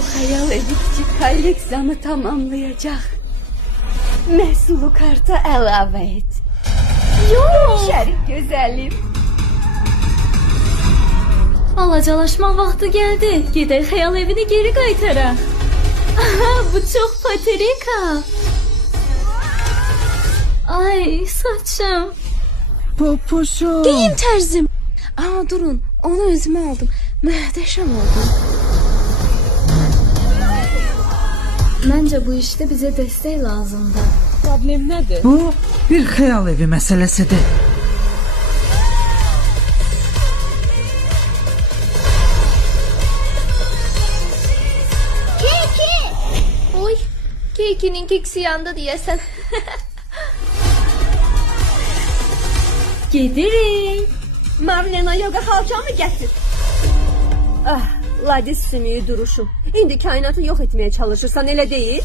Bu hayal edici kolleksiyonu tamamlayacak. Məhsulu karta əlavə et. Yox. Şərif gözəlim. Alacalaşma vaxtı gəldi. Gedək xəyal evini geri qaytaraq. Aha, bu çox paterika. Ay, saçım. Popuşum. Geyim tərzim. Aa, durun, onu özümə aldım. Möhtəşəm oldu. Məncə bu işdə bizə dəstək lazımdır. Problem nədir? Bu bir xəyal evi məsələsidir. Oy, Keykinin keksi yandı deyəsən. Gedirik. Marlena yoga xalçamı gətir. Ah, Ladis sümüyü duruşum. İndi kainatı yok etmeye çalışırsan, elə deyil?